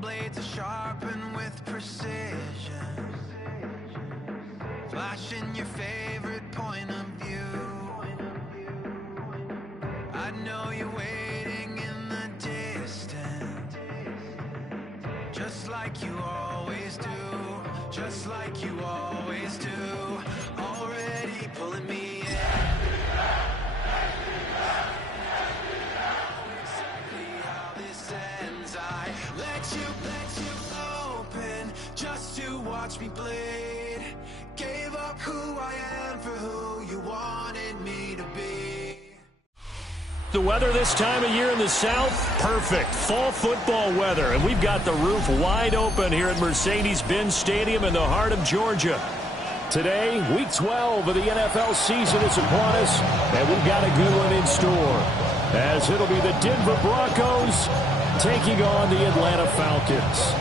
blades are sharpened with precision, flashing your favorite point of view. I know you're waiting in the distance, just like you always do, just like you always do. Already pulling me in. Let you open just to watch me bleed. Gave up who I am for who you wanted me to be. The weather this time of year in the South, perfect. Fall football weather, and we've got the roof wide open here at Mercedes-Benz Stadium in the heart of Georgia. Today, week 12 of the NFL season is upon us, and we've got a good one in store, as it'll be the Denver Broncos taking on the Atlanta Falcons.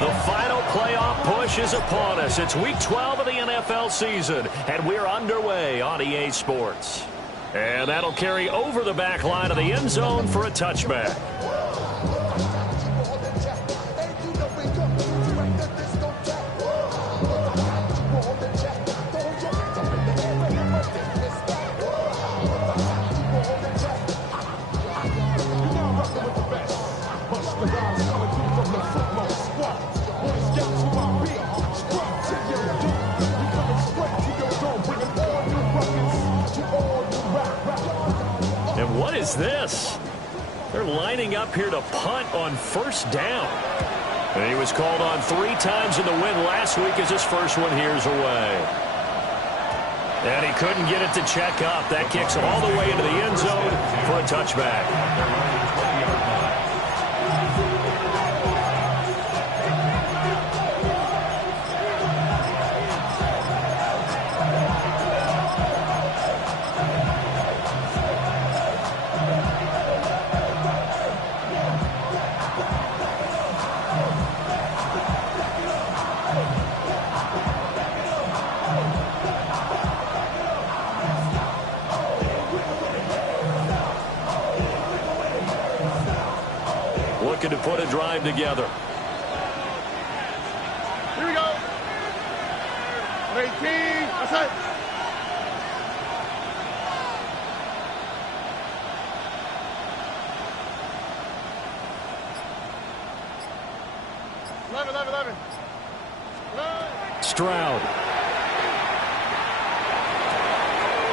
The final playoff push is upon us. It's week 12 of the NFL season, and we're underway on EA Sports. And that'll carry over the back line of the end zone for a touchback. And what is this? They're lining up here to punt on first down. And he was called on 3 times in the win last week as his first one here's away. And he couldn't get it to check up. That kicks him all the way into the end zone for a touchback. Looking to put a drive together. Here we go. 18. That's it. Eleven. Stroud.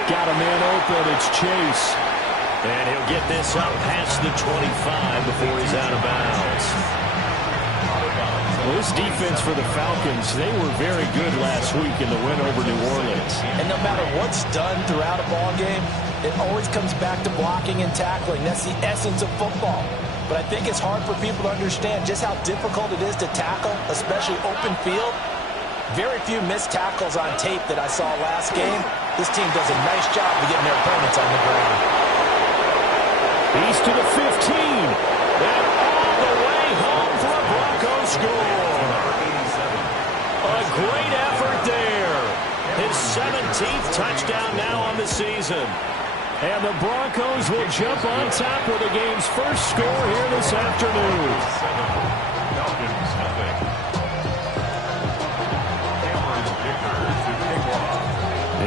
Got a man open. It's Chase. And he'll get this up past the 25 before he's out of bounds. Well, this defense for the Falcons, they were very good last week in the win over New Orleans. And no matter what's done throughout a ball game, it always comes back to blocking and tackling. That's the essence of football. But I think it's hard for people to understand just how difficult it is to tackle, especially open field. Very few missed tackles on tape that I saw last game. This team does a nice job of getting their opponents on the ground. He's to the 15. And all the way home for a Broncos score. A great effort there. His 17th touchdown now on the season. And the Broncos will jump on top with the game's first score here this afternoon.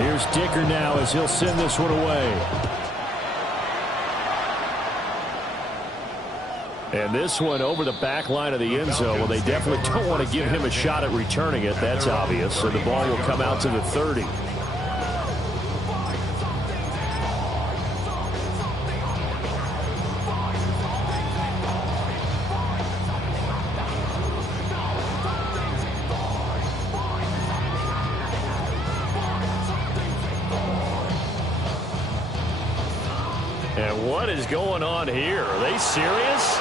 Here's Dicker now as he'll send this one away. And this one over the back line of the end zone. Well, they definitely don't want to give him a shot at returning it. That's obvious. So the ball will come out to the 30. And what is going on here? Are they serious?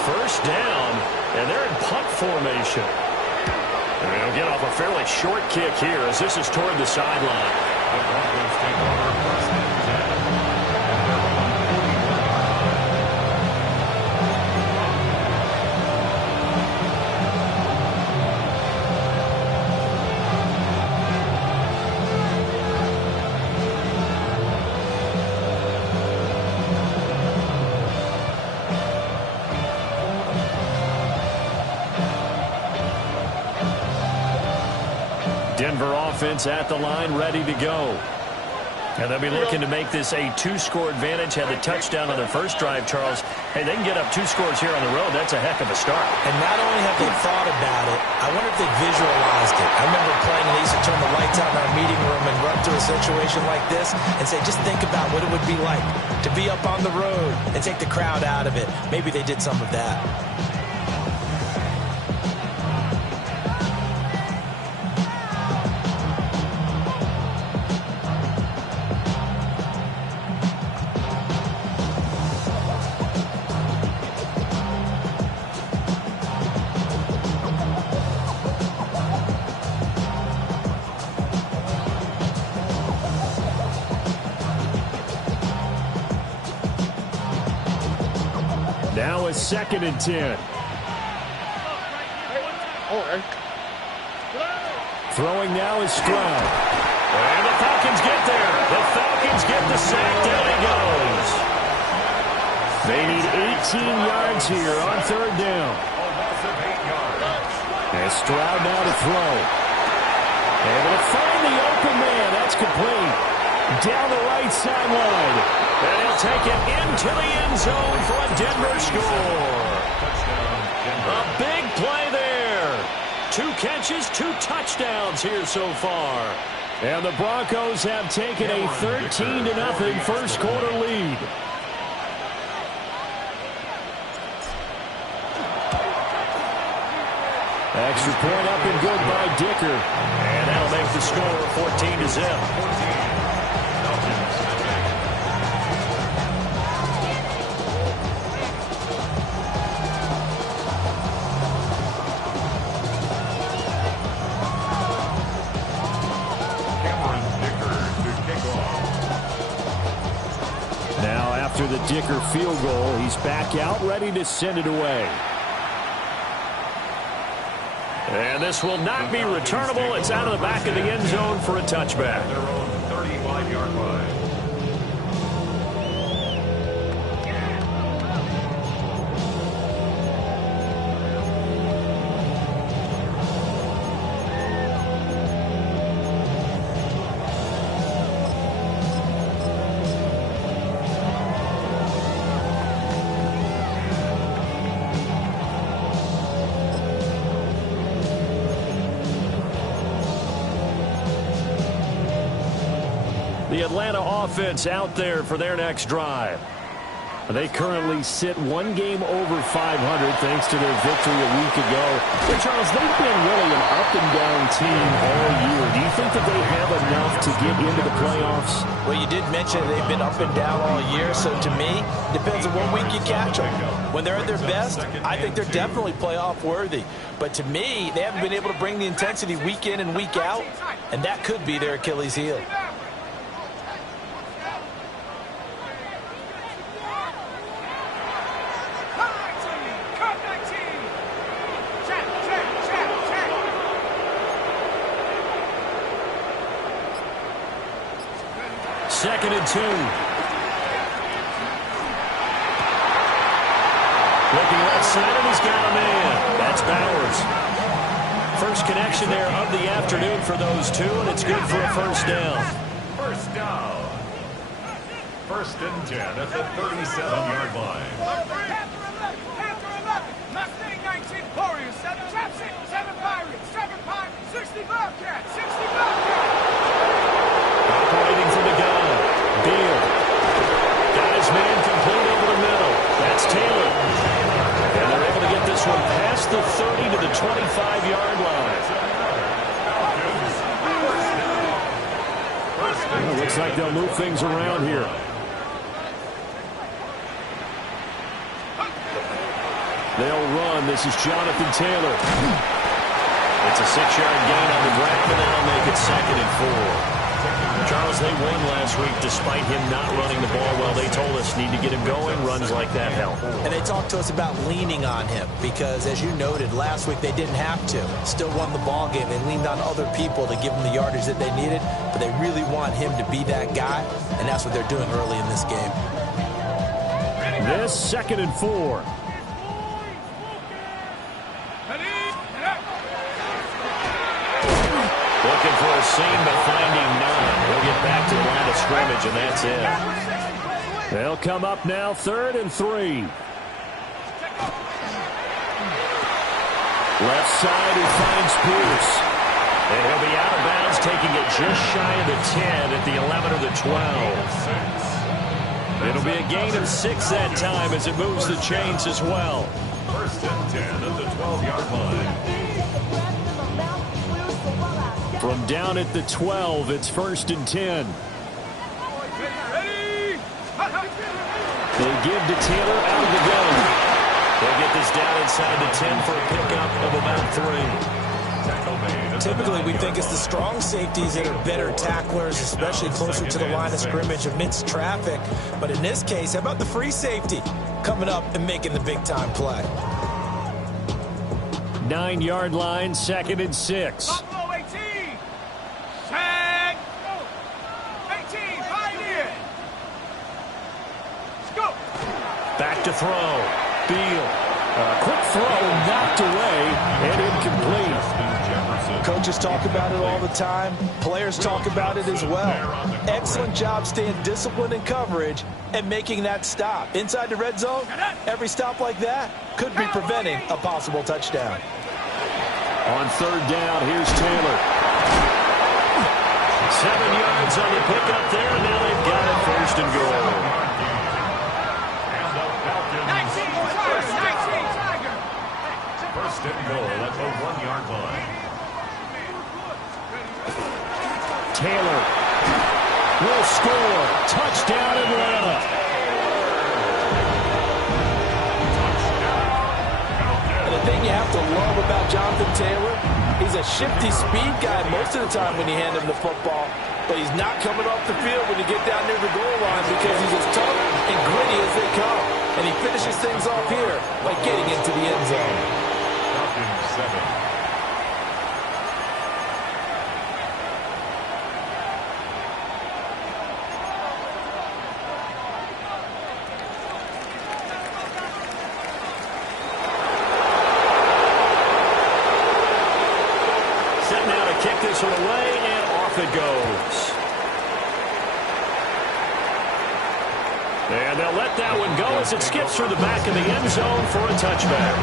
First down, and they're in punt formation. And they'll get off a fairly short kick here as this is toward the sideline. The Broncos take over first and 10. Denver offense at the line, ready to go. And they'll be looking to make this a 2-score advantage. Had the touchdown on their first drive, Charles. Hey, they can get up 2 scores here on the road. That's a heck of a start. And not only have they thought about it, I wonder if they visualized it. I remember playing, and they used to turn the lights out in our meeting room and run through a situation like this and say, just think about what it would be like to be up on the road and take the crowd out of it. Maybe they did some of that. Now a 2nd and 10. Throwing now is Stroud. And the Falcons get there. The Falcons get the sack. Down he goes. They need 18 yards here on 3rd down. And Stroud now to throw. Able to find the open man. That's complete. Down the right sideline. And he'll take it into the end zone for a Denver score. A big play there. 2 catches, 2 touchdowns here so far. And the Broncos have taken a 13-0 first quarter lead. Extra point up and good by Dicker. And that'll make the score 14-0. Now after the Dicker field goal, he's back out, ready to send it away. And this will not be returnable. It's out of the back of the end zone for a touchback. Their own 35-yard line. The Atlanta offense out there for their next drive. They currently sit 1 game over 500 thanks to their victory a week ago. But Charles, they've been really an up-and-down team all year. Do you think that they have enough to get into the playoffs? Well, you did mention they've been up and down all year, so to me, it depends on what week you catch them. When they're at their best, I think they're definitely playoff worthy. But to me, they haven't been able to bring the intensity week in and week out, and that could be their Achilles heel. Second and 2. Looking left side, and he's got a man. That's Bowers. First connection there of the afternoon for those two, and it's good for a first down. First down. 1st and 10 at the 37-yard line. Mustang 19 Warriors, 7 Trap 6, 7 Pirates, 7 Pirates, 60 Bobcats, 60 Bobcats. Operating from the gun. Beal. Got his man complete over the middle. That's Taylor. And they're able to get this one past the 30 to the 25-yard line. Well, looks like they'll move things around here. They'll run. This is Jonathan Taylor. It's a 6-yard gain on the ground, and then they'll make it 2nd and 4. Charles, they won last week despite him not running the ball well. They told us need to get him going. Runs like that help. And they talked to us about leaning on him because, as you noted, last week they didn't have to. Still won the ball game. They leaned on other people to give them the yardage that they needed, but they really want him to be that guy, and that's what they're doing early in this game. This 2nd and 4. Looking for a seam, but finding none. He'll get back to the line of scrimmage, and that's it. They'll come up now, 3rd and 3. Left side, he finds Pierce. And he'll be out of bounds, taking it just shy of the 10 at the 11 or the 12. It'll be a gain of 6 that time as it moves the chains as well. 1st and 10 at the 12-yard line. From down at the 12, it's 1st and 10. They give to Taylor out of the gun. They'll get this down inside the 10 for a pickup of about 3. Typically, we think it's the strong safeties that are better tacklers, especially closer to the line of scrimmage amidst traffic. But in this case, how about the free safety coming up and making the big-time play? 9-yard line, 2nd and 6. Buffalo 18. Tag. 18. Pioneer. Let's go. Back to throw. Beal. Quick throw, knocked away, and incomplete. Coaches talk about it all the time. Players talk about it as well. Excellent job staying disciplined in coverage and making that stop. Inside the red zone, every stop like that could be preventing a possible touchdown. On 3rd down, here's Taylor. 7 yards on the pickup there, and now they've got it 1st and goal. And the Falcons. 19 Tiger. 1st and goal at the 1-yard line. Taylor will score. Touchdown, Atlanta. And the thing you have to love about Jonathan Taylor, he's a shifty speed guy most of the time when you hand him the football, but he's not coming off the field when you get down near the goal line because he's as tough and gritty as they come. And he finishes things off here by getting into the end zone. Falcons 7. Kick this one away, and off it goes. And they'll let that one go as it skips through the back of the end zone for a touchback.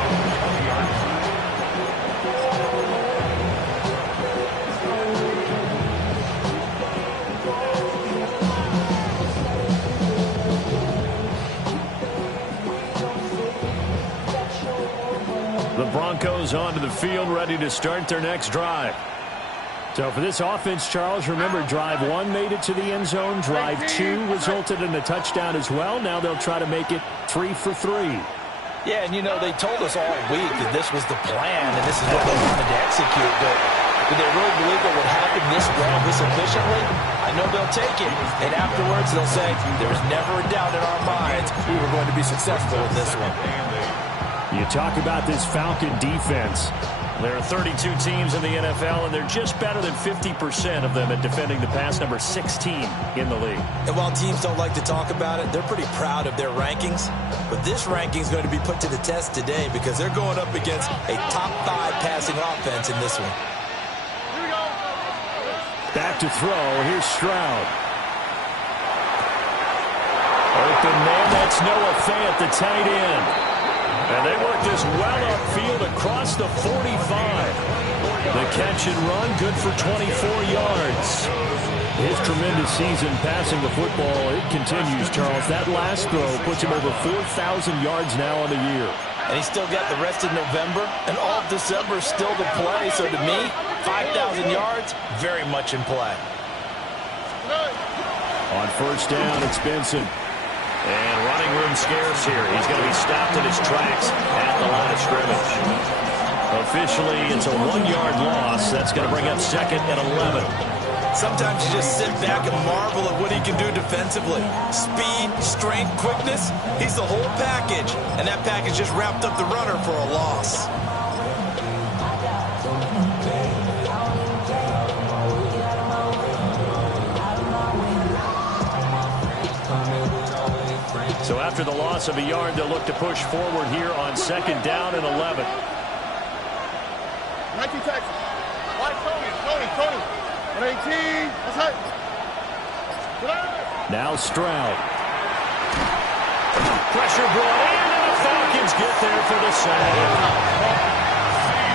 The Broncos onto the field, ready to start their next drive. So for this offense, Charles, remember, drive 1 made it to the end zone. Drive 2 resulted in a touchdown as well. Now they'll try to make it 3 for 3. Yeah, and you know, they told us all week that this was the plan and this is what they wanted to execute. But did they really believe it would happen this well, this efficiently? I know they'll take it. And afterwards, they'll say, there's never a doubt in our minds we were going to be successful in this one. You talk about this Falcon defense. There are 32 teams in the NFL, and they're just better than 50% of them at defending the pass, number 16 in the league. And while teams don't like to talk about it, they're pretty proud of their rankings. But this ranking is going to be put to the test today because they're going up against a top 5 passing offense in this one. Back to throw. Here's Stroud. Open man. That's Noah Fant, the tight end. And they work this well upfield across the 45. The catch and run, good for 24 yards. His tremendous season passing the football, it continues, Charles. That last throw puts him over 4,000 yards now on the year. And he's still got the rest of November and all of December still to play. So to me, 5,000 yards, very much in play. On 1st down, it's Benson. And running room scarce here. He's going to be stopped in his tracks at the line of scrimmage. Officially, it's a 1-yard loss. That's going to bring up 2nd and 11. Sometimes you just sit back and marvel at what he can do defensively. Speed, strength, quickness. He's the whole package. And that package just wrapped up the runner for a loss. So after the loss of a yard, they'll look to push forward here on 2nd down and 11. 19 Texas. Why Tony? Now Stroud. Pressure brought in, and the Falcons get there for the sack.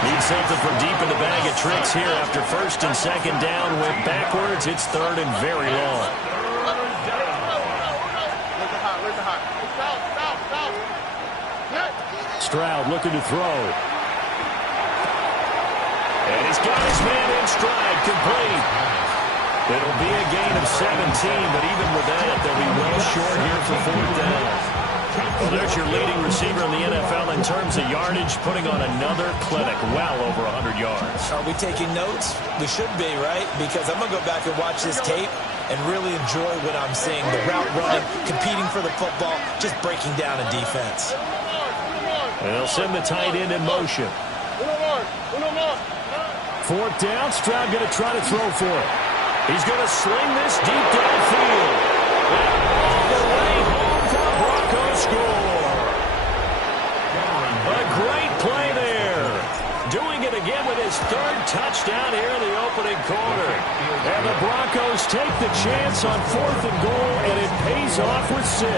Need something from deep in the bag of tricks here after first and second down. Went backwards. It's third and very long. Stroud looking to throw. And he's got his man in stride, complete. It'll be a gain of 17, but even with that, they'll be well short here for fourth down. Well, there's your leading receiver in the NFL in terms of yardage, putting on another clinic, well over 100 yards. Are we taking notes? We should be, right? Because I'm going to go back and watch this tape and really enjoy what I'm seeing. The route running, competing for the football, just breaking down a defense. And they'll send the tight end in motion. Fourth down, Stroud going to try to throw for it. He's going to sling this deep downfield. All the way home for a Broncos score. A great play there. Doing it again with his third touchdown here in the opening quarter. And the Broncos take the chance on fourth and goal, and it pays off with 6.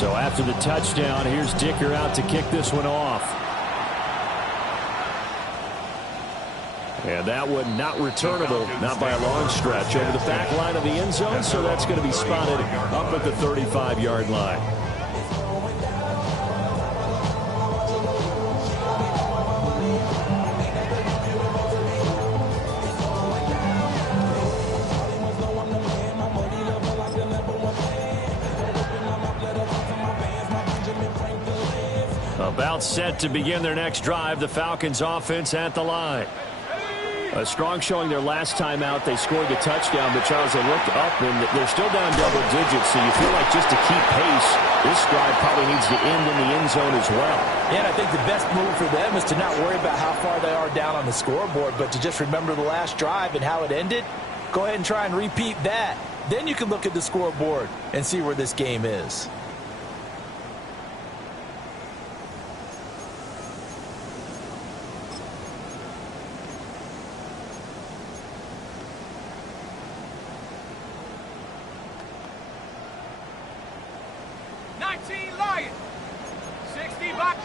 So after the touchdown, here's Dicker out to kick this one off. And that one not returnable, not by a long stretch, over the back line of the end zone, so that's going to be spotted up at the 35-yard line. About set to begin their next drive, the Falcons offense at the line. A strong showing their last time out. They scored the touchdown, but Charles, they looked up, and they're still down double digits, so you feel like just to keep pace, this drive probably needs to end in the end zone as well. Yeah, and I think the best move for them is to not worry about how far they are down on the scoreboard, but to just remember the last drive and how it ended. Go ahead and try and repeat that. Then you can look at the scoreboard and see where this game is.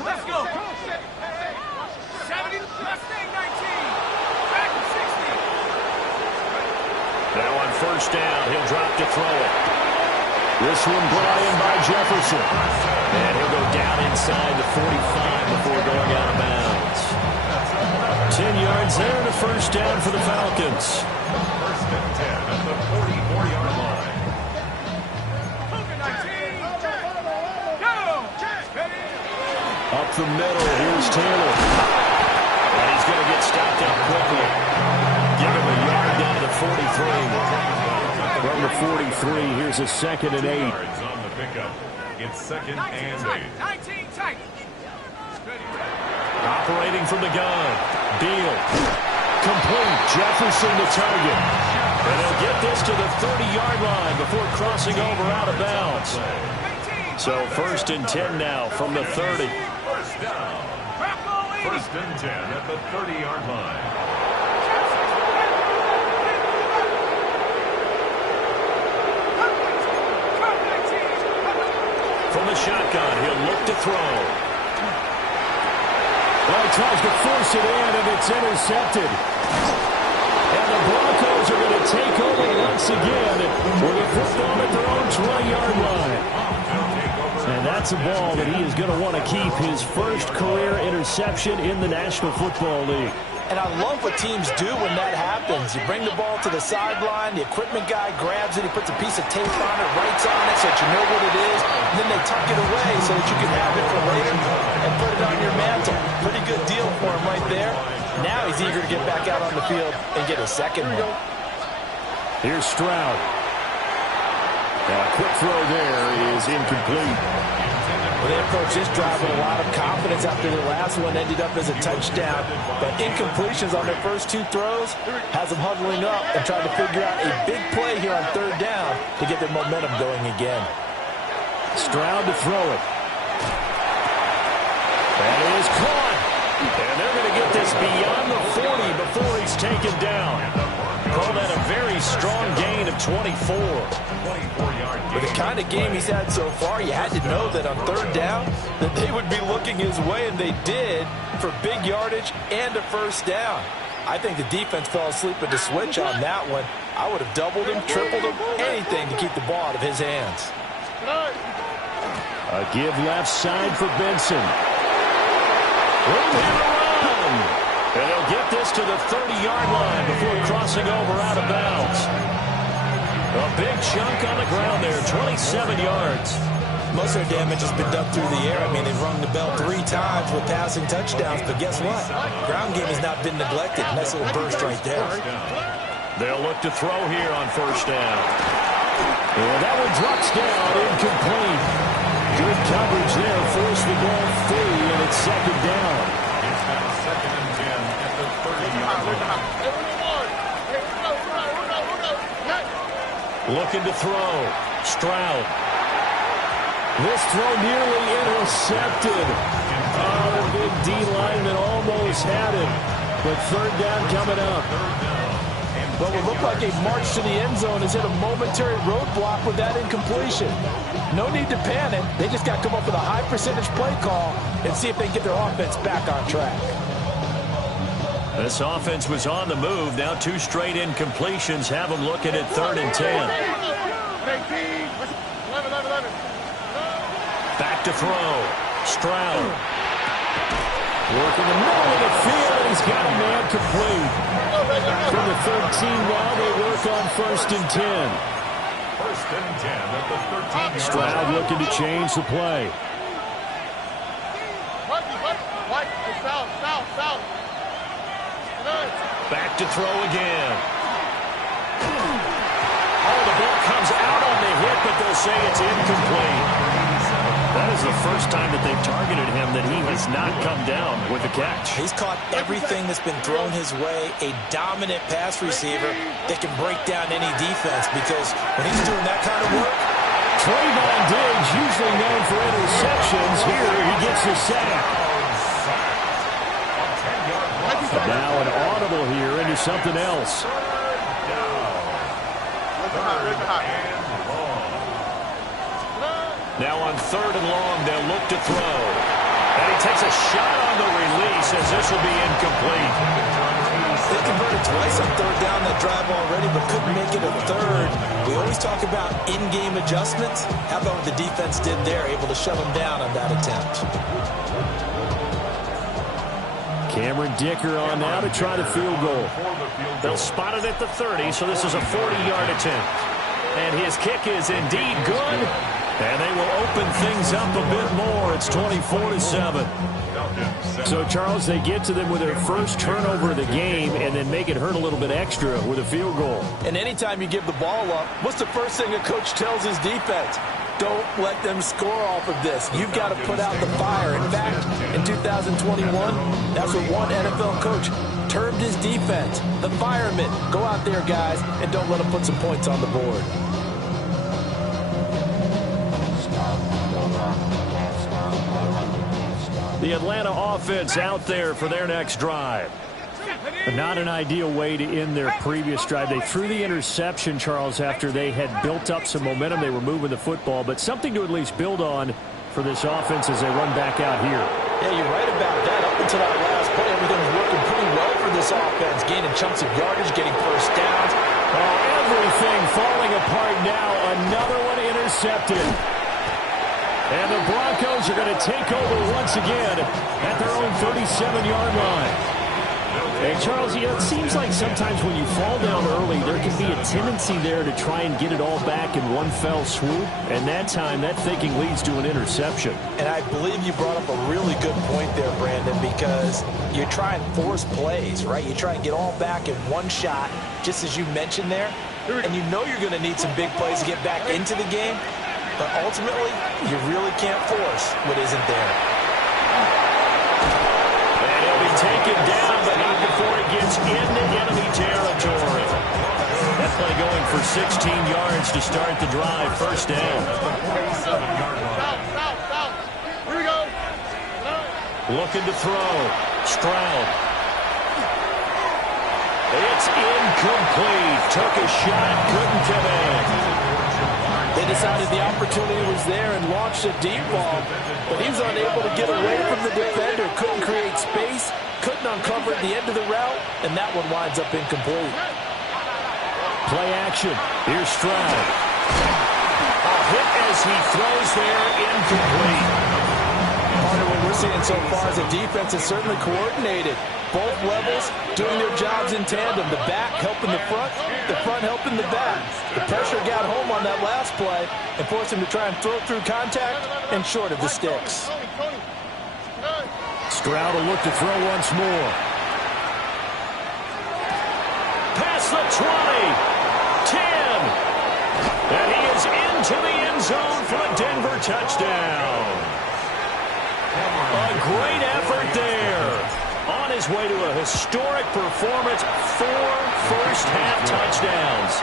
Let's go. 70, Mustang 19. Back to 60. Now on first down, he'll drop to throw it. This one brought in by Jefferson. And he'll go down inside the 45 before going out of bounds. 10 yards there, the first down for the Falcons. First and 10 at the 44-yard line. Up the middle, here's Taylor. And he's going to get stopped up quickly. Give him a yard down to the 43. From the 43, here's a second and 8. Yards on the pickup. It's second and 8. 19 tight. Operating from the gun. Beal. Complete. Jefferson the target. And he'll get this to the 30-yard line before crossing over out of bounds. So first and 10 now from the 30. First down. First and 10 at the 30-yard line. From the shotgun, he'll look to throw. Well, he tries to force it in, and it's intercepted. And the Broncos are going to take over once again with a football at their own 20-yard line. And that's a ball that he is going to want to keep, his first career interception in the National Football League. And I love what teams do when that happens. You bring the ball to the sideline, the equipment guy grabs it, he puts a piece of tape on it, writes on it so that you know what it is, and then they tuck it away so that you can have it for later and put it on your mantle. Pretty good deal for him right there. Now he's eager to get back out on the field and get a second one. Here's Stroud. A quick throw there is incomplete. Well, they approached this drive with a lot of confidence after their last one ended up as a touchdown. But incompletions on their first two throws has them huddling up and trying to figure out a big play here on third down to get their momentum going again. Stroud to throw it. That is caught. And they're going to get this beyond the 40 before he's taken down. Call that a very strong gain of 24. With the kind of game he's had so far, you had to know that on third down that they would be looking his way, and they did, for big yardage and a first down. I think the defense fell asleep at the switch on that one. I would have doubled him, tripled him, anything to keep the ball out of his hands. A give left side for Benson. Room here to run. And they'll get this to the 30-yard line before crossing over out of bounds. A big chunk on the ground there, 27 yards. Most of their damage has been done through the air. I mean, they've rung the bell 3 times with passing touchdowns, but guess what? Ground game has not been neglected. Nice little burst right there. They'll look to throw here on first down. And that one drops down, incomplete. Good coverage there, forced the ball free, and it's second down. It's now 2nd and 10 at the 30-yard line. Looking to throw. Stroud. This throw nearly intercepted. Oh, the big D lineman almost had him. But third down coming up. What would look like a march to the end zone has hit a momentary roadblock with that incompletion. No need to panic. They just got to come up with a high percentage play call and see if they can get their offense back on track. This offense was on the move. Now 2 straight incompletions have them looking at 3rd and 10. Back to throw. Stroud. Working the middle of the field, and he's got a man complete. From the 13 now, they work on 1st and 10. 1st and 10 at the 13-yard line. Stroud looking to change the play. Back to throw again. Oh, the ball comes out on the hit, but they'll say it's incomplete. That is the first time that they've targeted him that he has not come down with the catch. He's caught everything that's been thrown his way. A dominant pass receiver that can break down any defense, because when he's doing that kind of work. Trayvon Diggs, usually known for interceptions. Here he gets the sack. But now an audible here into something else. Now on 3rd and long, they'll look to throw. And he takes a shot on the release as this will be incomplete. They converted twice on 3rd down that drive already, but couldn't make it a 3rd. We always talk about in-game adjustments. How about what the defense did there, able to shut them down on that attempt. Cameron Dicker on now to try the field goal. They'll spot it at the 30, so this is a 40-yard attempt. And his kick is indeed good. And they will open things up a bit more. It's 24-7. So, Charles, they get to them with their first turnover of the game and then make it hurt a little bit extra with a field goal. And anytime you give the ball up, what's the first thing a coach tells his defense? Don't let them score off of this. You've got to put out the fire. In fact, in 2021, that's what one NFL coach termed his defense. The firemen. Go out there, guys, and don't let them put some points on the board. The Atlanta offense out there for their next drive. Not an ideal way to end their previous drive. They threw the interception, Charles, after they had built up some momentum. They were moving the football, but something to at least build on for this offense as they run back out here. Yeah, you're right about that. Up until that last play, everything was working pretty well for this offense. Gaining chunks of yardage, getting first downs. Oh, everything falling apart now. Another one intercepted. And the Broncos are going to take over once again at their own 37-yard line. And, Charles, it seems like sometimes when you fall down early, there can be a tendency there to try and get it all back in one fell swoop. And that time, that thinking leads to an interception. And I believe you brought up a really good point there, Brandon, because you try and force plays, right? You try and get all back in one shot, just as you mentioned there. And you know you're going to need some big plays to get back into the game. But ultimately, you really can't force what isn't there. And he'll be taken down, but not before he gets into enemy territory. That play going for 16 yards to start the drive. First down. At the 47-yard line. Here we go. Looking to throw. Stroud. It's incomplete. Took a shot. Couldn't come in. They decided the opportunity was there and launched a deep ball, but he was unable to get away from the defender. Couldn't create space. Couldn't uncover the end of the route, and that one winds up incomplete. Play action. Here's Stroud. A hit as he throws there. Incomplete. Part of what we're seeing so far is the defense is certainly coordinated. Both levels doing their jobs in tandem. The back helping the front helping the back. The pressure got home on that last play and forced him to try and throw through contact and short of the sticks. Stroud will look to throw once more. Past the 20. 10. And he is into the end zone for a Denver touchdown. A great effort there. On his way to a historic performance, 4 first-half touchdowns.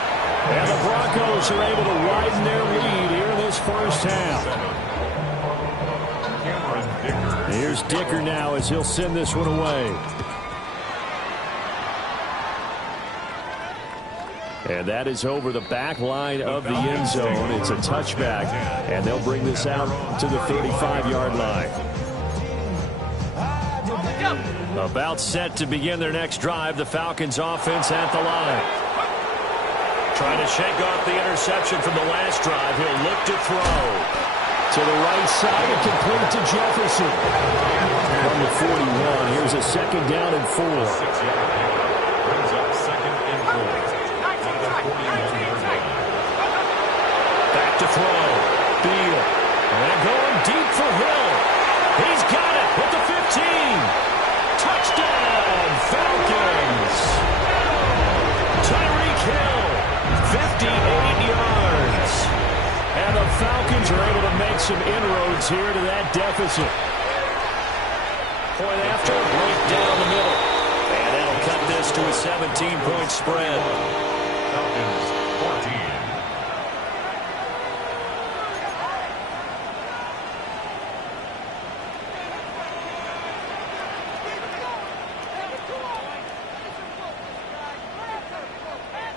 And the Broncos are able to widen their lead here in this first half. Here's Dicker now as he'll send this one away. And that is over the back line of the end zone. It's a touchback, and they'll bring this out to the 35-yard line. About set to begin their next drive, the Falcons offense at the line. Trying to shake off the interception from the last drive. He'll look to throw. To the right side and complete to Jefferson. From the 41, here's a second down and 4. Brings up second and 4. Back to throw. Beal. And going deep for Hill. He's got it with the 15. Touchdown, Falcons. Tyreek Hill, 58 yards. And the Falcons are able to make some inroads here to that deficit. Point after, right down the middle. And that'll cut this to a 17-point spread. Falcons 14.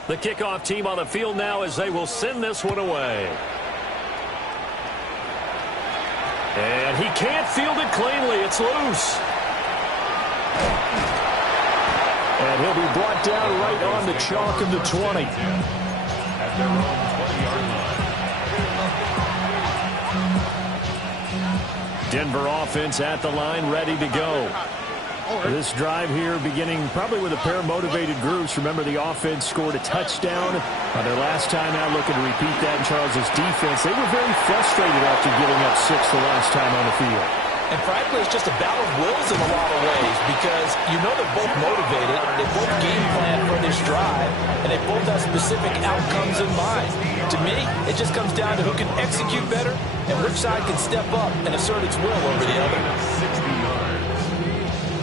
The kickoff team on the field now as they will send this one away. And he can't field it cleanly. It's loose. And he'll be brought down right on the chalk of the 20. At their own 20-yard line. Denver offense at the line, ready to go. This drive here beginning probably with a pair of motivated groups. Remember, the offense scored a touchdown on their last time out, looking to repeat that in Charles' defense. They were very frustrated after giving up 6 the last time on the field. And frankly, it's just a battle of wills in a lot of ways because you know they're both motivated, they both game plan for this drive, and they both have specific outcomes in mind. To me, it just comes down to who can execute better and which side can step up and assert its will over the other. 60 yards.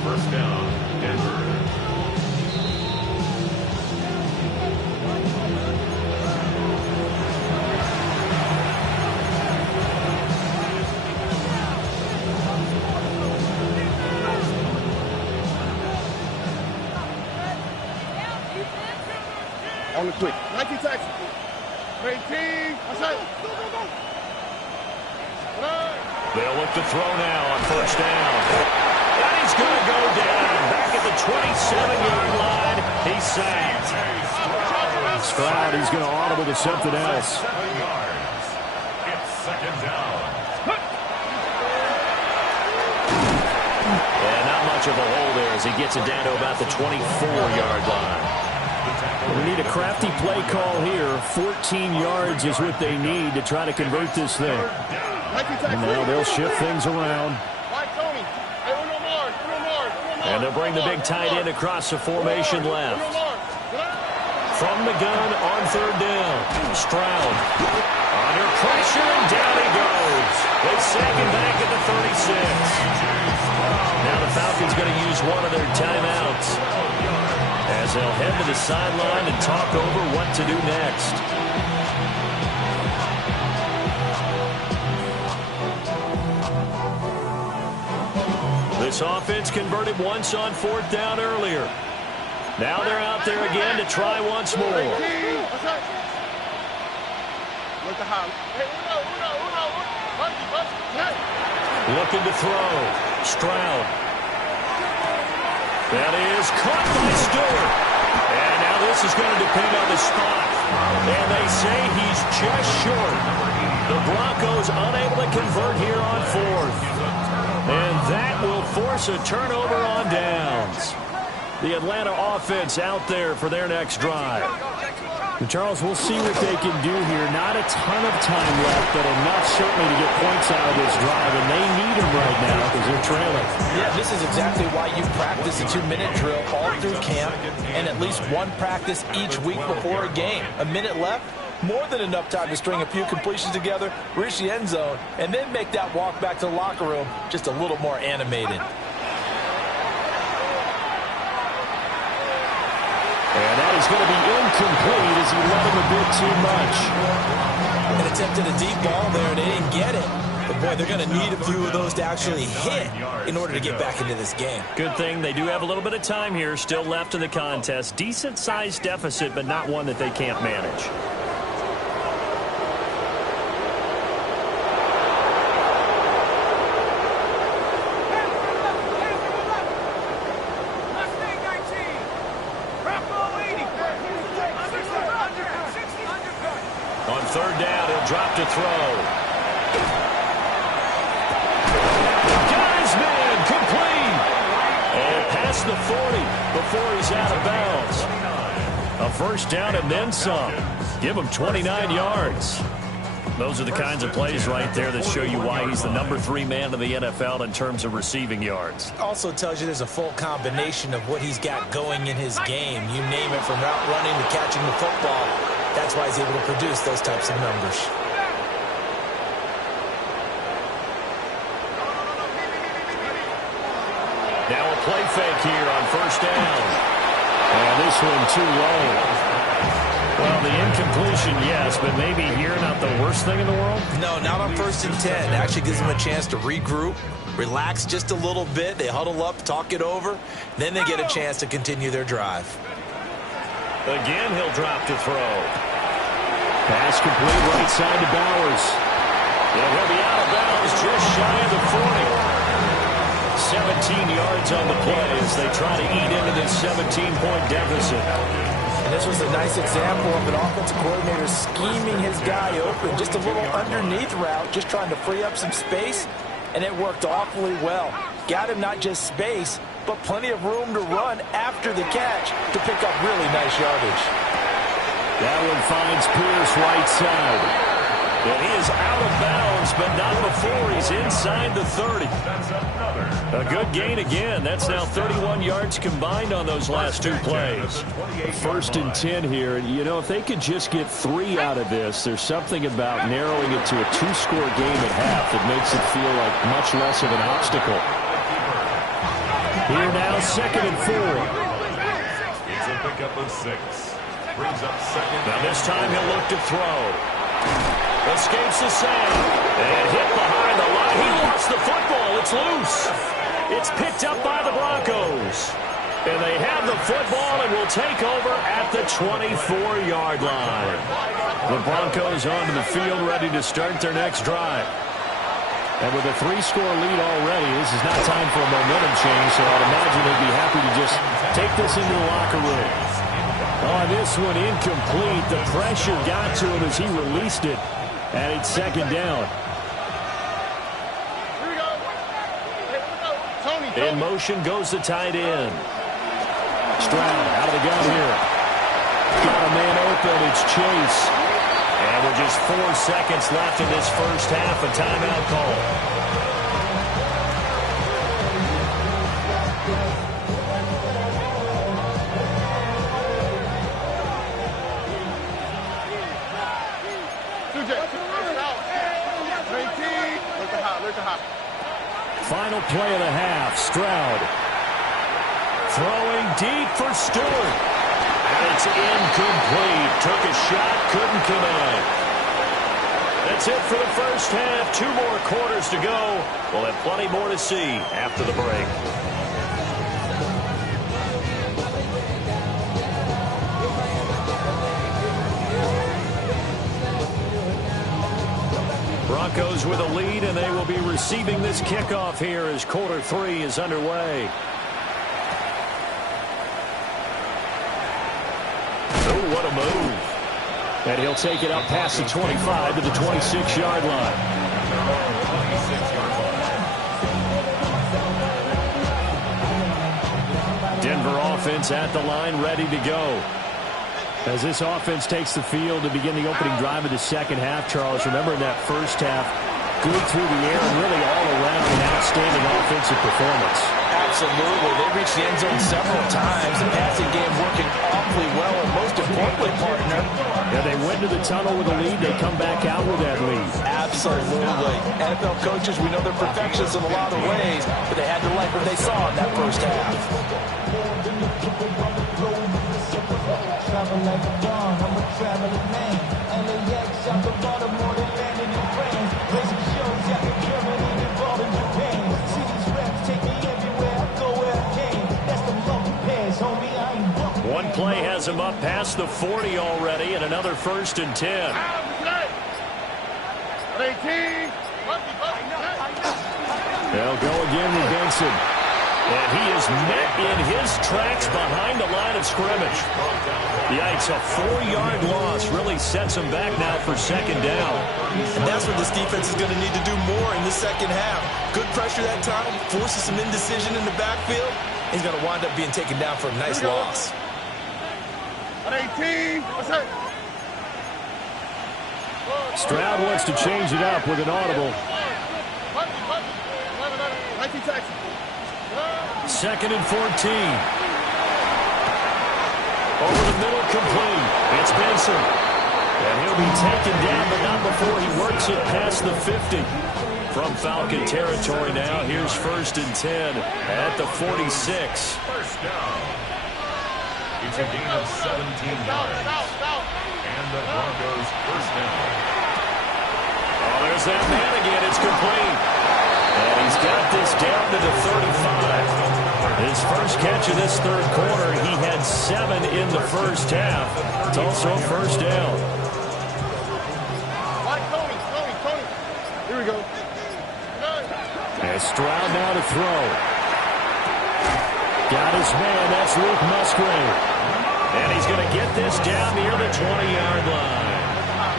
First down, Denver. On the quick. Nike taxi. 18. Outside. Go. They'll look to throw now on first down. And he's going to go down. Back at the 27-yard line. He's sacked. Stroud, he's going to audible to something else. 7 yards. It's second down. And not much of a hole there as he gets it down to about the 24-yard line. We need a crafty play call here. 14 yards is what they need to try to convert this thing. And now they'll shift things around. And they'll bring the big tight end across the formation left. From the gun on third down. Stroud. Under pressure, and down he goes. They sack him back at the 36. Now the Falcons going to use one of their timeouts. as they'll head to the sideline and talk over what to do next. This offense converted once on 4th down earlier. Now they're out there again to try once more. Looking to throw. Stroud. That is caught by Stewart. And now this is going to depend on the spot. And they say he's just short. The Broncos unable to convert here on 4th. And that will force a turnover on downs. The Atlanta offense out there for their next drive. And Charles, we'll see what they can do here. Not a ton of time left, but enough certainly to get points out of this drive. And they need them right now because they're trailing. Yeah, this is exactly why you practice a 2-minute drill all through camp and at least one practice each week before a game. A minute left, more than enough time to string a few completions together, reach the end zone, and then make that walk back to the locker room just a little more animated. And that is going to be incomplete as he let him a bit too much. And attempted a deep ball there, and they didn't get it. But, boy, they're going to need a few of those to actually hit in order to get back into this game. Good thing they do have a little bit of time here still left in the contest. Decent-sized deficit, but not one that they can't manage. On 3rd down, he'll drop to throw. Got his man, complete. And past the 40 before he's out of bounds. A 1st down and then some. Give him 29 yards. Those are the kinds of plays right there that show you why he's the number 3 man in the NFL in terms of receiving yards. Also tells you there's a full combination of what he's got going in his game. You name it, from route running to catching the football. That's why he's able to produce those types of numbers. Now a play fake here on 1st down. And this one too low. Well, the incompletion, yes, but maybe here not the worst thing in the world? No, not on 1st and 10. Actually gives them a chance to regroup, relax just a little bit. They huddle up, talk it over. Then they get a chance to continue their drive. Again, he'll drop to throw. Pass complete right side to Bowers. He'll be out of bounds just shy of the 40. 17 yards on the play as they try to eat into this 17-point deficit. And this was a nice example of an offensive coordinator scheming his guy open. Just a little underneath route, just trying to free up some space, and it worked awfully well. Got him not just space, but plenty of room to run after the catch to pick up really nice yardage. That one finds Pierce right side. And he is out of bounds, but not before he's inside the 30. A good gain again. That's now 31 yards combined on those last 2 plays. 1st and 10 here. You know, if they could just get 3 out of this, there's something about narrowing it to a 2-score game at half that makes it feel like much less of an obstacle. Here now, 2nd and 4. It's a pickup of 6. Brings up 2nd. Now this time he'll look to throw. Escapes the sack. And hit behind the line. He lost the football. It's loose. It's picked up by the Broncos. And they have the football and will take over at the 24-yard line. The Broncos onto the field ready to start their next drive. And with a 3-score lead already, this is not time for a momentum change, so I'd imagine they'd be happy to just take this into the locker room. On this one, incomplete. The pressure got to him as he released it. And it's 2nd down. In motion goes the tight end. Stroud out of the gun here. Got a man open. It's Chase. And with just 4 seconds left in this first half, a timeout call. Final play of the half. Stroud Throwing deep for Stewart. And it's incomplete. Took a shot, couldn't connect. That's it for the first half. 2 more quarters to go. We'll have plenty more to see after the break. Broncos with a lead, and they will be receiving this kickoff here as quarter 3 is underway. Oh, what a move. And he'll take it up past the 25 to the 26-yard line. Denver offense at the line, ready to go. As this offense takes the field to begin the opening drive of the second half, Charles, remember in that first half, good through the air and really all around an outstanding offensive performance. Absolutely. They reached the end zone several times. The passing game working awfully well, and most importantly, partner. Yeah, they went to the tunnel with a lead. They come back out with that lead. Absolutely. NFL coaches, we know they're perfectionists in a lot of ways, but they had to like what they saw in that first half. Travel like a dawn, I'm a traveling man. LAX, I'm the Baltimore that landed in France. Racing shows out in Germany, involving Japan. Cities reps take me everywhere, I go where I can. That's the monkey pass, homie, I ain't walking. One play has him up past the 40 already, and another 1st and 10. They'll go again with Benson. And he is met in his tracks behind the line of scrimmage. Yikes, a 4-yard loss really sets him back now for 2nd down. And that's what this defense is going to need to do more in the second half. Good pressure that time, forces some indecision in the backfield. He's going to wind up being taken down for a nice loss. 18, what's that? Stroud wants to change it up with an audible. 2nd and 14. Over the middle, complete. It's Benson. And he'll be taken down, but not before he works it past the 50. From Falcon territory now, here's 1st and 10 at the 46. First down. It's a gain of 17 yards. And the Broncos first down. Oh, there's that man again. It's complete. And he's got this down to the 35. His first catch of this 3rd quarter, he had 7 in the first half. It's also a 1st down. Tony. Here we go. And Stroud now to throw. Got his man. That's Luke Musgrave. And he's going to get this down near the 20-yard line.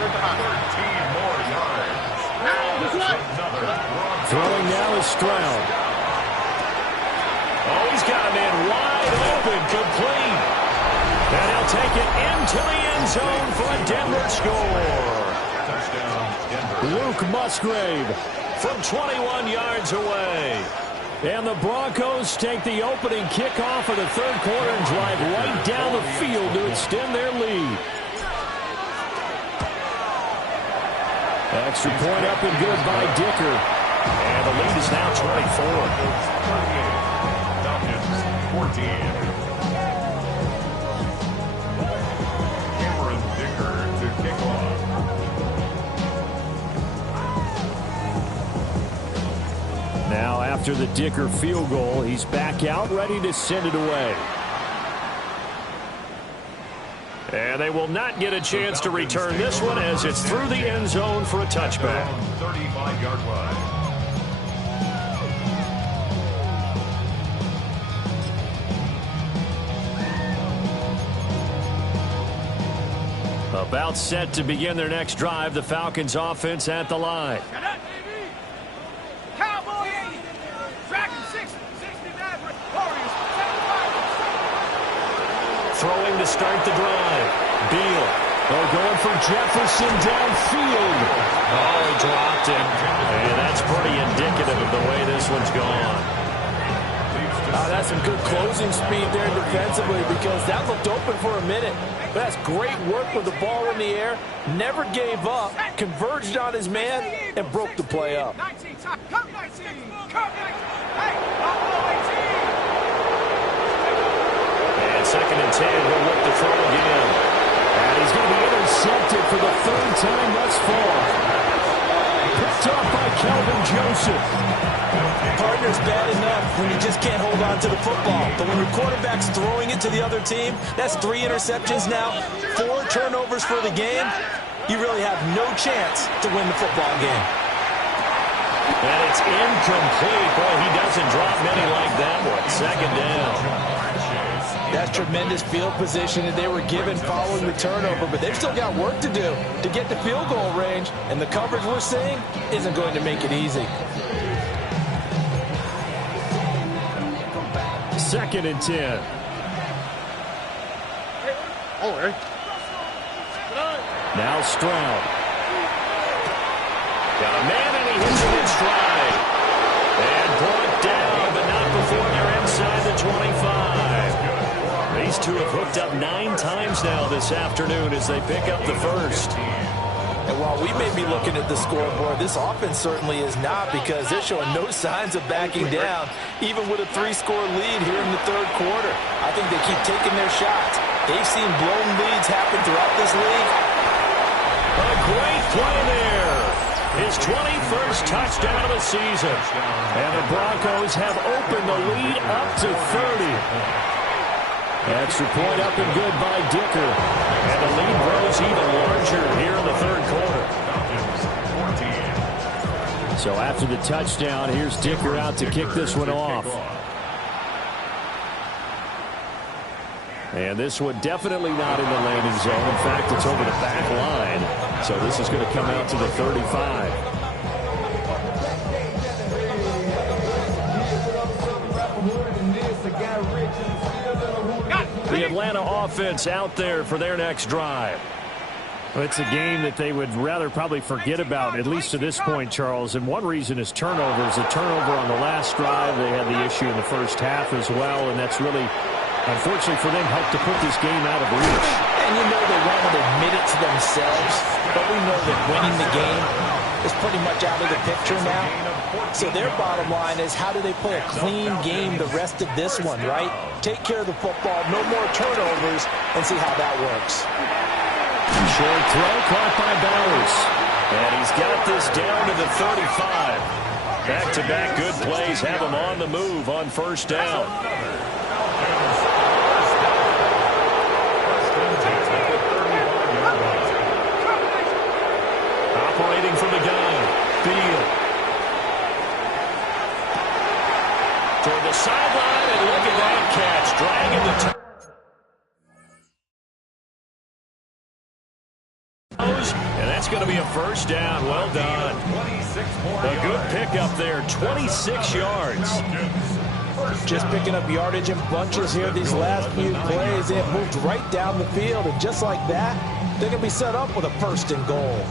13 more yards. Throwing now is Stroud. Oh, he's got a man wide open, complete. And he'll take it into the end zone for a Denver score. Touchdown, Denver. Luke Musgrave from 21 yards away. And the Broncos take the opening kickoff of the 3rd quarter and drive right down the field to extend their lead. Extra point up and good by Dicker. And the lead is now 24. 14. Cameron Dicker to kick off. Now after the Dicker field goal, he's back out ready to send it away. And they will not get a chance to return this one as it's through the end zone for a touchback. 35-yard line. About set to begin their next drive, the Falcons offense at the line. Cowboy 80, Dragon 60, 69, Warriors 75. Throwing to start the drive. Beal. Oh, going for Jefferson downfield. Oh, he dropped him. And that's pretty indicative of the way this one's gone. That's some good closing speed there defensively because that looked open for a minute. But that's great work with the ball in the air. Never gave up, converged on his man, and broke the play up. 19, come 19, come 19. Hey, Buffalo 18. 2nd and 10. He'll look to throw again. And he's going to be intercepted for the 3rd time thus far. Picked up by Calvin Joseph. Partner's bad enough when you just can't hold on to the football. But when your quarterback's throwing it to the other team, that's 3 interceptions now, 4 turnovers for the game. You really have no chance to win the football game. And it's incomplete. Boy, he doesn't drop many like that one. 2nd down. That's tremendous field position that they were given following the turnover, but they've still got work to do to get to field goal range, and the coverage we're seeing isn't going to make it easy. 2nd and 10. Now Stroud. Got a man, and he hits it in stride. And brought down, but not before they're inside the 25. These two have hooked up 9 times now this afternoon as they pick up the first. And while we may be looking at the scoreboard, this offense certainly is not, because they're showing no signs of backing down, even with a 3-score lead here in the 3rd quarter. I think they keep taking their shots. They've seen blown leads happen throughout this league. A great play there. His 21st touchdown of the season. And the Broncos have opened the lead up to 30. Extra point up and good by Dicker. And the lead grows even larger here in the 3rd quarter. So after the touchdown, here's Dicker out to kick this one off. And this one definitely not in the landing zone. In fact, it's over the back line. So this is going to come out to the 35. The Atlanta offense out there for their next drive. Well, it's a game that they would rather probably forget about, at least to this point, Charles. And one reason is turnovers. A turnover on the last drive. They had the issue in the first half as well, and that's really, unfortunately for them, helped to put this game out of reach. And you know they won't admit it to themselves, but we know that winning the game is pretty much out of the picture now. So their bottom line is, how do they play a clean game the rest of this one, right? Take care of the football, no more turnovers, and see how that works. Short throw caught by Bowers. And he's got this down to the 35. Back-to-back good plays have him on the move on 1st down. Operating from the gun, Field. Toward the sideline, and look at that catch. Dragging the toes. And that's going to be a 1st down. Well done. A good pickup there, 26 yards. Just picking up yardage in bunches here these last few plays. They have moved right down the field, and just like that, they're going to be set up with a 1st and goal.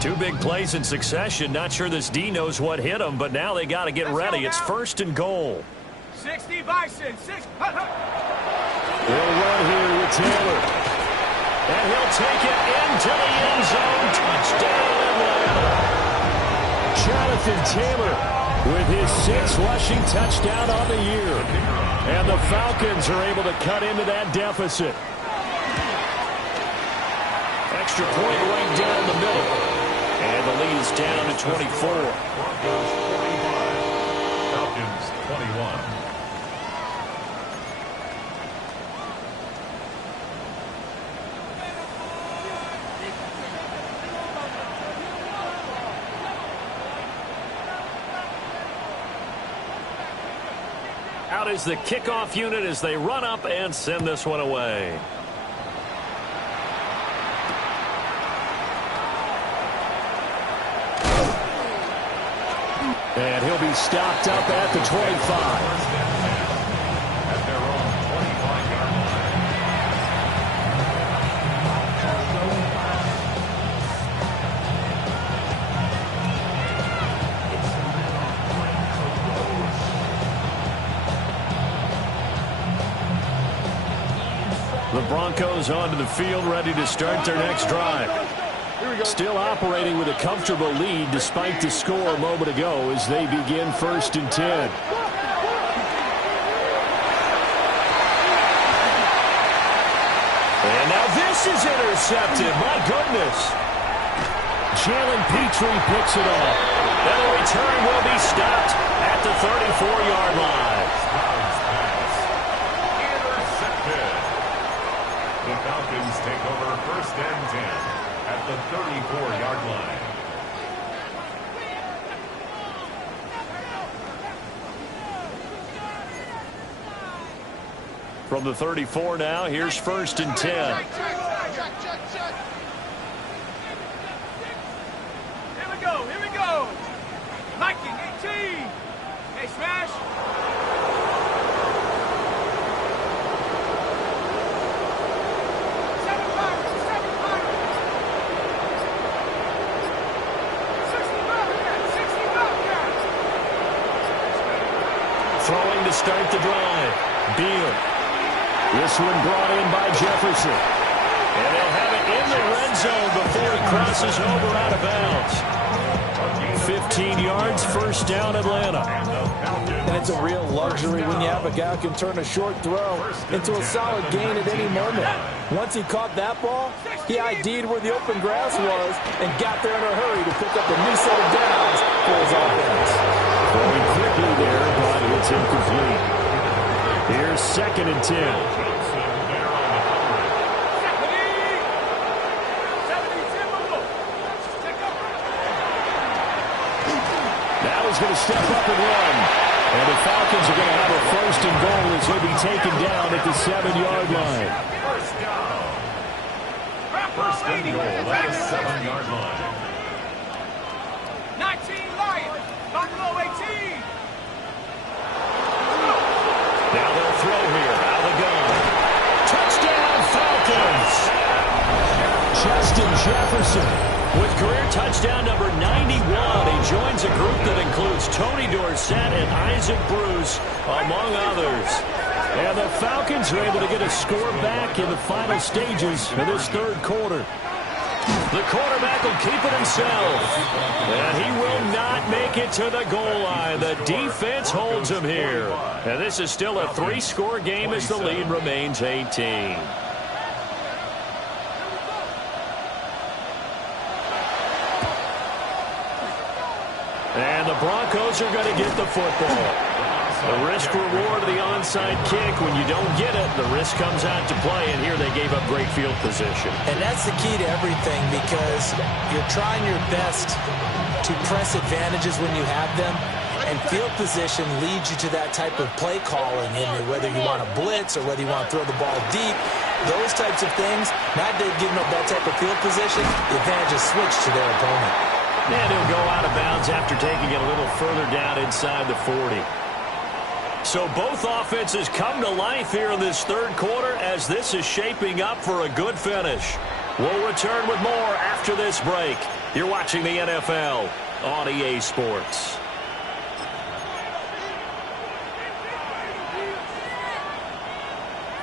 Two big plays in succession. Not sure this D knows what hit him, but now they got to get ready. It's 1st and goal. 60 Bison, 6. They'll run here with Taylor. And he'll take it into the end zone. Touchdown, Atlanta. Jonathan Taylor with his 6th rushing touchdown on the year. And the Falcons are able to cut into that deficit. Extra point right down the middle. And the lead is down to 24. Broncos 45, Falcons 21. Out is the kickoff unit as they run up and send this one away. And he'll be stopped up at the 25. At their own 25-yard line. The Broncos onto the field, ready to start their next drive. Still operating with a comfortable lead despite the score a moment ago as they begin 1st and 10. And now this is intercepted. My goodness. Jalen Petrie picks it off. And the return will be stopped at the 34-yard line. Intercepted. The Falcons take over 1st and 10 at the 34-yard line. From the 34 now, here's 1st and 10. Here we go. Liking 18. Hey, smash. Seven Pirates. 60 Bobcats. Throwing to start the drive. Beal. This one brought in by Jefferson. And they'll have it in the red zone before it crosses over out of bounds. 15 yards, 1st down, Atlanta. And it's a real luxury when you have a guy who can turn a short throw into a solid gain at any moment. Once he caught that ball, he ID'd where the open grass was and got there in a hurry to pick up a new set of downs for his offense. Going quickly there, but it's incomplete. Here's 2nd and 10. Now he's going to step up and run. And the Falcons are going to have a 1st and goal as he'll be taken down at the 7-yard line. 1st and goal at the 7-yard line. 19 Lions. Buffalo 18. Now they'll throw here. Out of the gun. Touchdown, Falcons! Justin Jefferson with career touchdown number 91. He joins a group that includes Tony Dorsett and Isaac Bruce, among others. And the Falcons are able to get a score back in the final stages of this 3rd quarter. The quarterback will keep it himself. And he will not make it to the goal line. The defense holds him here. And this is still a 3-score game as the lead remains 18. And the Broncos are going to get the football. The risk-reward of the onside kick. When you don't get it, the risk comes out to play, and here they gave up great field position. And that's the key to everything, because you're trying your best to press advantages when you have them, and field position leads you to that type of play calling, in whether you want to blitz or whether you want to throw the ball deep. Those types of things, not giving up that type of field position, the advantage is switched to their opponent. And he'll go out of bounds after taking it a little further down inside the 40. So both offenses come to life here in this 3rd quarter as this is shaping up for a good finish. We'll return with more after this break. You're watching the NFL on EA Sports.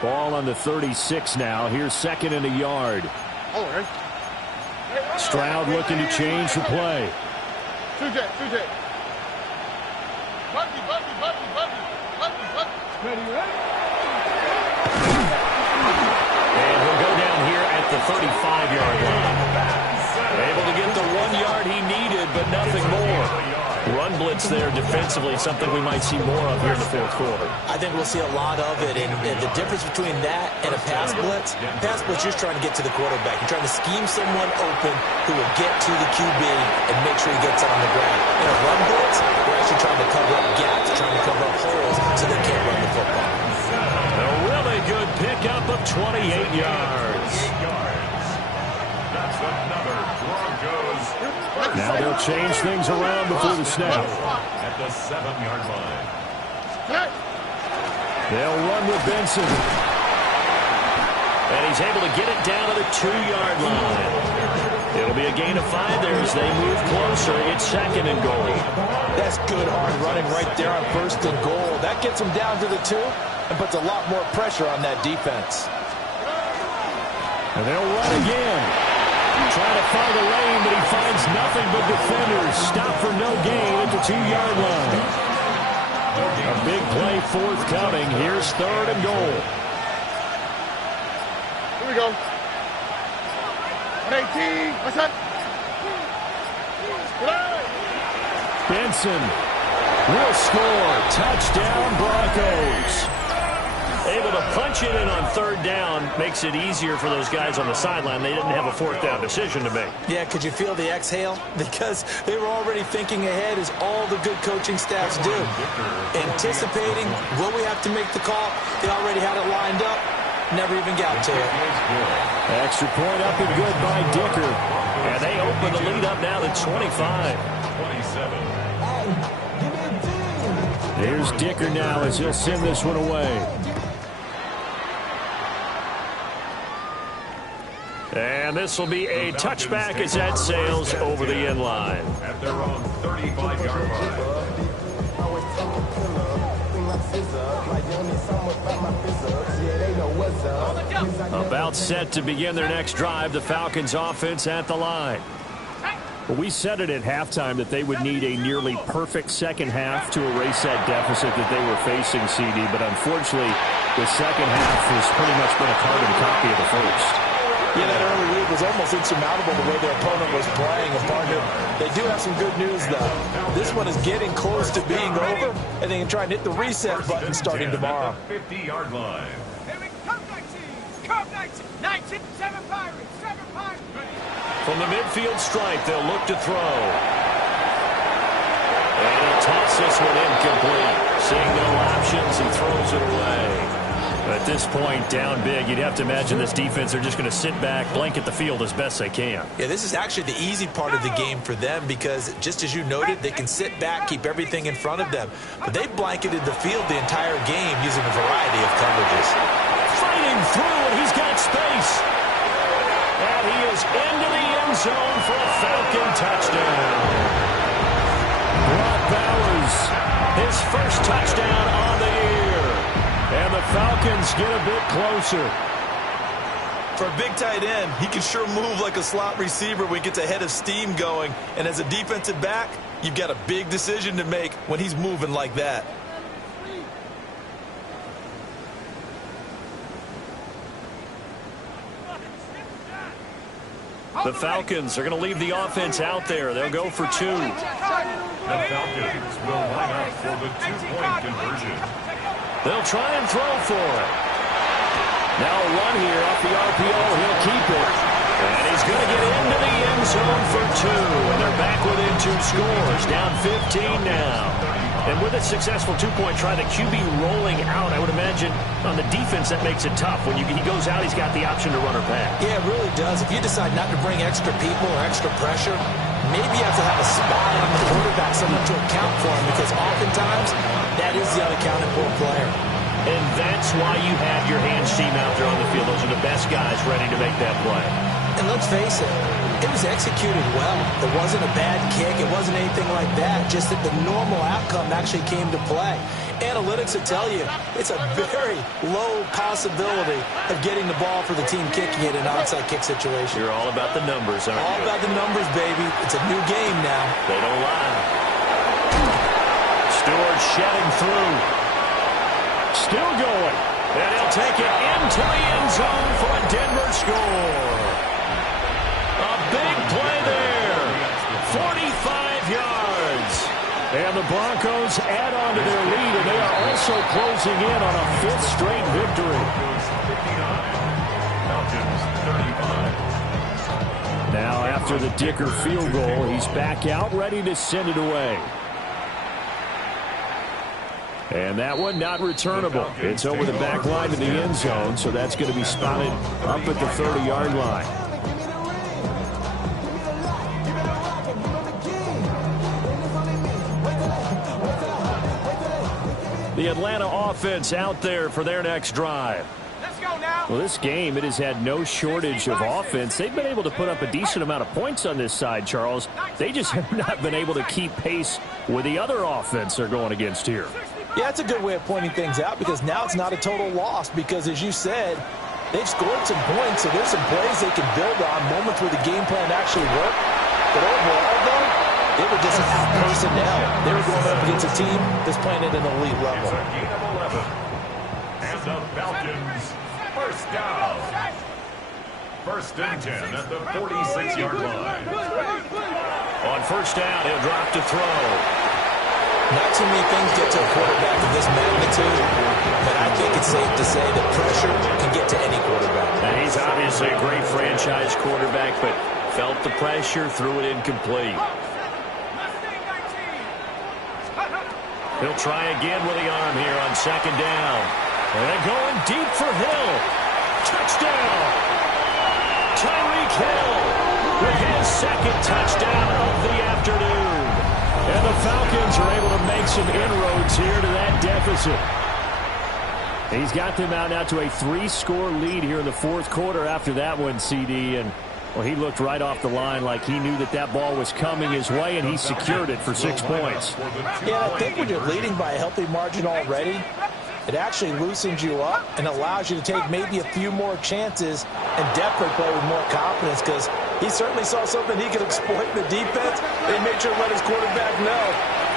Ball on the 36 now. Here's 2nd and a yard. Stroud looking to change the play. And he'll go down here at the 35-yard line. Able to get the 1 yard he needed, but nothing more. Run blitz there defensively, something we might see more of here in the 4th quarter. I think we'll see a lot of it, and the difference between that and a pass blitz, you're trying to get to the quarterback. You're trying to scheme someone open who will get to the QB and make sure he gets it on the ground. In a run blitz, we're actually trying to cover up gaps, trying to cover up holes so they can't run the football. A really good pickup of 28 yards. That's another Broncos. Now they'll change things around before the snap. At the 7-yard line. They'll run with Benson. And he's able to get it down to the 2-yard line. It'll be a gain of 5 there as they move closer. It's 2nd and goal. That's good hard running right there on 1st and goal. That gets them down to the 2 and puts a lot more pressure on that defense. And they'll run again. Trying to find a lane, but he finds nothing but defenders. Stop for no gain at the 2-yard line. A big play forthcoming. Here's 3rd and goal. Here we go. 118. What's that? Benson will score. Touchdown, Broncos. Able to punch it in on 3rd down. Makes it easier for those guys on the sideline. They didn't have a 4th down decision to make. Yeah, could you feel the exhale? Because they were already thinking ahead, as all the good coaching staffs do. Anticipating, will we have to make the call? They already had it lined up. Never even got to it. Extra point up and good by Dicker. And they open the lead up now to 25. 27. Here's Dicker now as he'll send this one away. And this will be a touchback as that sails over the end line. At their own 35-yard line. About set to begin their next drive, the Falcons offense at the line. Well, we said it at halftime that they would need a nearly perfect second half to erase that deficit that they were facing, CD. But unfortunately, the second half has pretty much been a carbon copy of the first. Yeah, that early lead was almost insurmountable the way their opponent was playing. And partner, they do have some good news, though. This one is getting close to being over, and they can try and hit the reset button starting tomorrow. 50-yard line. Here we come, 19. Come, 19. 19. 7 Pirates. 7 Pirates. From the midfield stripe, they'll look to throw. And he'll toss this one incomplete. Seeing no options, he throws it away. At this point, down big, you'd have to imagine this defense are just going to sit back, blanket the field as best they can. Yeah, this is actually the easy part of the game for them because, just as you noted, they can sit back, keep everything in front of them. But they blanketed the field the entire game using a variety of coverages. Fighting through, and he's got space. And he is into the end zone for a Falcon touchdown. Brock Bowers, his first touchdown on the year. And the Falcons get a bit closer. For a big tight end, he can sure move like a slot receiver when he gets a head of steam going. And as a defensive back, you've got a big decision to make when he's moving like that. The Falcons are going to leave the offense out there. They'll go for 2. The Falcons will line up for the 2-point conversion. They'll try and throw for it. Now a run here off the RPO. He'll keep it. And he's going to get into the end zone for 2. And they're back within 2 scores. Down 15 now. And with a successful 2-point try, the QB rolling out, I would imagine on the defense that makes it tough. When he goes out, he's got the option to run or pass. Yeah, it really does. If you decide not to bring extra people or extra pressure, maybe you have to have a spy on the quarterback, someone to account for him, because oftentimes that is the unaccounted for player. And that's why you have your hands team out there on the field. Those are the best guys ready to make that play. And let's face it, it was executed well. It wasn't a bad kick. It wasn't anything like that. Just that the normal outcome actually came to play. Analytics will tell you it's a very low possibility of getting the ball for the team kicking it in an onside kick situation. You're all about the numbers, aren't you? All about the numbers, baby. It's a new game now. They don't lie. Stewart shedding through. Still going. And he'll take it into the end zone for a Denver score. A big play there. 45 yards. And the Broncos add on to their lead, and they are also closing in on a 5th straight victory. 59. Falcons 35. Now after the Dicker field goal, he's back out ready to send it away. And that one not returnable. It's over the back line to the end zone, so that's going to be spotted up at the 30-yard line. The Atlanta offense out there for their next drive. Let's go now. Well, this game, it has had no shortage of offense. They've been able to put up a decent amount of points on this side, Charles. They just have not been able to keep pace with the other offense they're going against here. Yeah, that's a good way of pointing things out, because now it's not a total loss, because as you said, They've scored some points, so there's some plays they can build on, moments where the game plan actually worked. But overall, though, they were just out personnel. They were going up against a team that's playing at an elite level. It's a gain of 11. And the Falcons, first down. First and 10 at the 46-yard line. On first down, he'll drop to throw. Not too many things get to a quarterback of this magnitude, but I think it's safe to say that pressure can get to any quarterback. And he's obviously a great franchise quarterback, but felt the pressure, threw it incomplete. He'll try again with the arm here on second down. And going deep for Hill. Touchdown! Tyreek Hill with his second touchdown of the afternoon. And the Falcons are able to make some inroads here to that deficit. He's got them out now to a 3-score lead here in the fourth quarter after that one, CD. And, well, he looked right off the line like he knew that that ball was coming his way, and he secured it for 6 points. Yeah, I think when you're leading by a healthy margin already, it actually loosens you up and allows you to take maybe a few more chances and definitely play with more confidence, because he certainly saw something he could exploit in the defense. They made sure to let his quarterback know,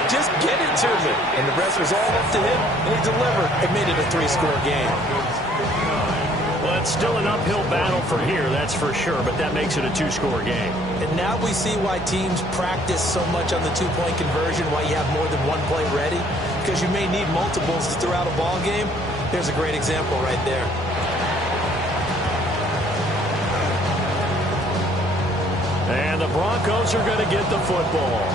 just get it to me. And the rest was all up to him, and he delivered and made it a 3-score game. Well, it's still an uphill battle from here, that's for sure, but that makes it a 2-score game. And now we see why teams practice so much on the 2-point conversion, why you have more than one play ready, because you may need multiples throughout a ball game. There's a great example right there. And the Broncos are going to get the football.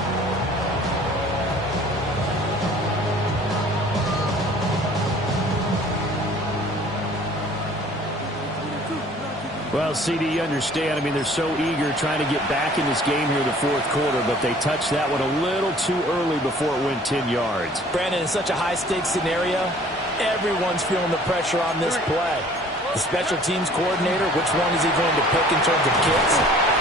Well, CD, you understand. I mean, they're so eager trying to get back in this game here in the fourth quarter, but they touched that one a little too early before it went 10 yards. Brandon, in such a high-stakes scenario, everyone's feeling the pressure on this play. The special teams coordinator, which one is he going to pick in terms of kicks?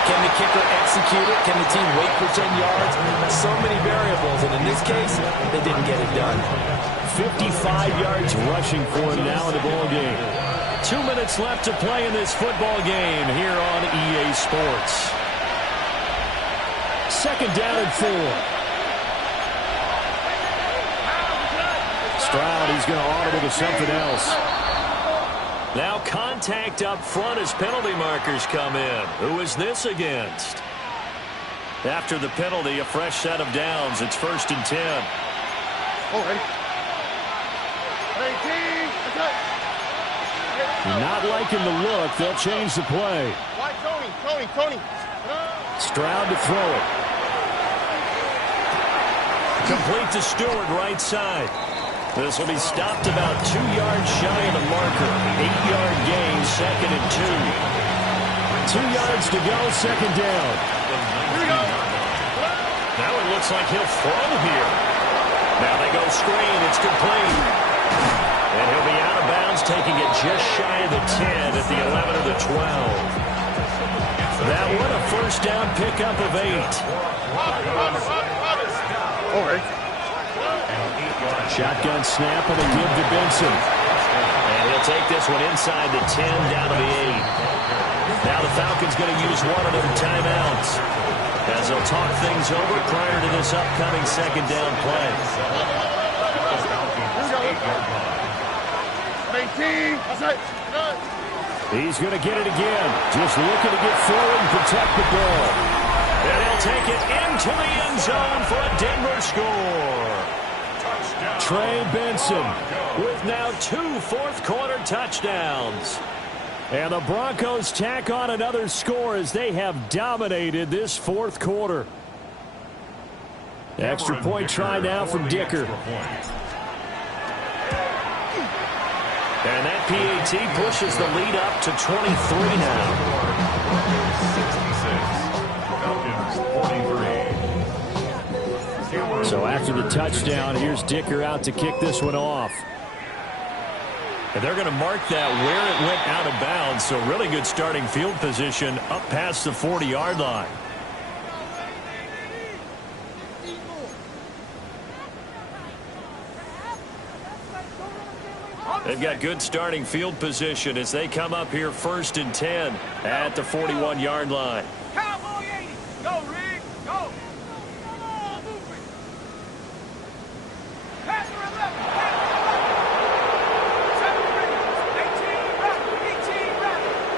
Can the kicker execute it? Can the team wait for 10 yards? So many variables, and in this case, they didn't get it done. 55 yards rushing for him now in the ball game. 2 minutes left to play in this football game here on EA Sports. Second down and 4. Stroud, he's going to audible to something else. Now contact up front as penalty markers come in. Who is this against? After the penalty, a fresh set of downs. It's first and 10. Not liking the look. They'll change the play. Tony. Stroud to throw it. Complete to Stewart, right side. This will be stopped about 2 yards shy of the marker. 8-yard gain, second and 2. 2 yards to go, second down. Now it looks like he'll throw here. Now they go screen. It's complete. And he'll be out of bounds, taking it just shy of the 10 at the 11 or the 12. That one a first down pickup of 8. Shotgun snap and a give to Benson. And he'll take this one inside the 10 down to the 8. Now the Falcons going to use one of them timeouts as they'll talk things over prior to this upcoming second down play. He's going to get it again. Just looking to get forward and protect the ball. And he'll take it into the end zone for a Denver score. Trey Benson with now 2 fourth-quarter touchdowns. And the Broncos tack on another score as they have dominated this fourth quarter. Extra point try now from Dicker. And that PAT pushes the lead up to 23 now. So after the touchdown, here's Dicker out to kick this one off. And they're going to mark that where it went out of bounds. So really good starting field position up past the 40-yard line. They've got good starting field position as they come up here 1st and 10 at the 41-yard line. Cowboy 80. Go, Rig. Go. Move it. Pass her 11. 7 Ravens. 18 Ravens. 18 Ravens.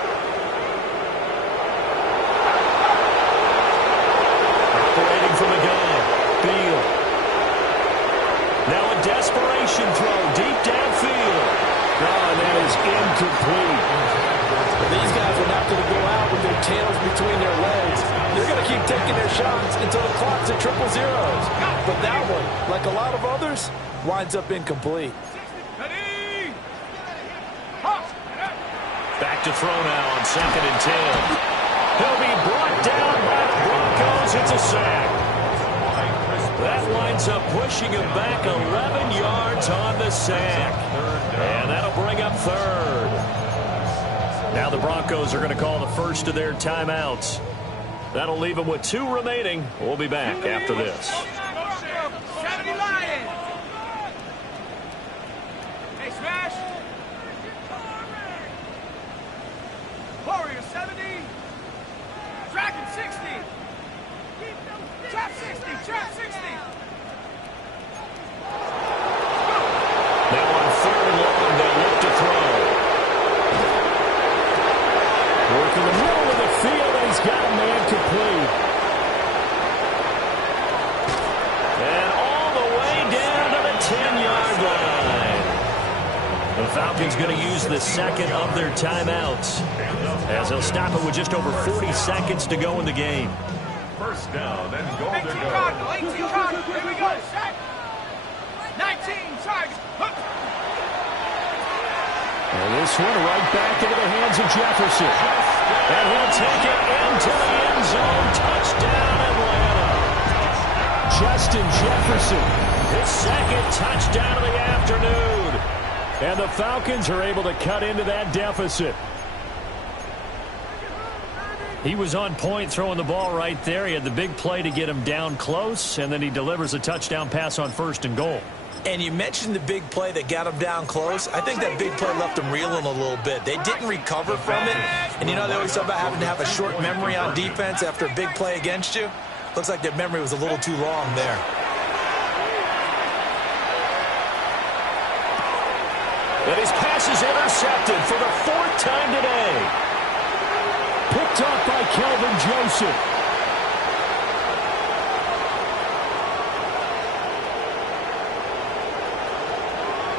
Operating from the gun. Beal. Now a desperation throw deep downfield. Oh, and that is incomplete. These guys are not going to go out with their tails between their legs. They're going to keep taking their shots until the clock's at 000. But that one, like a lot of others, winds up incomplete. Ready. Back to throw now on 2nd and 10. He'll be brought down by the Broncos. It's a sack. That winds up pushing him back 11 yards on the sack. And that'll bring up 3rd. Now the Broncos are going to call the first of their timeouts. That'll leave them with 2 remaining. We'll be back after this. 70 Lions. Hey, Smash. Warrior 70. Dragon 60. Trap 60. Trap 60. Now on 3rd and long, they'll look to throw. Work in the middle of the field, and he's got a man complete. And all the way down to the 10-yard line. The Falcons going to use the 2nd of their timeouts as they'll stop it with just over 40 seconds to go in the game. First down and goal to 18 go. Cardinal. 18 Cardinal. Here we go. Sack. 19 Tigers. And this one right back into the hands of Jefferson. And he'll take it into the end zone. Touchdown, Atlanta. Justin Jefferson, his 2nd touchdown of the afternoon. And the Falcons are able to cut into that deficit. He was on point throwing the ball right there. He had the big play to get him down close, and then he delivers a touchdown pass on 1st and goal. And you mentioned the big play that got him down close. I think that big play left him reeling a little bit. They didn't recover from it. And you know, they always talk about having to have a short memory on defense after a big play against you. Looks like their memory was a little too long there. And his pass is intercepted for the 4th time today. Picked up by Kelvin Joseph.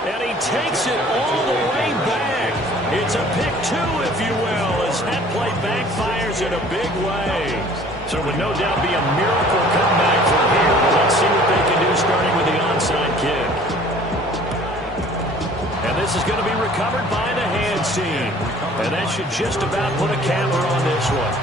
And he takes it all the way back. It's a pick 2, if you will, as that play backfires in a big way. So it would no doubt be a miracle comeback from here. Let's see what they can do starting with the onside kick. And this is going to be recovered by the hands team. And that should just about put a capper on this one.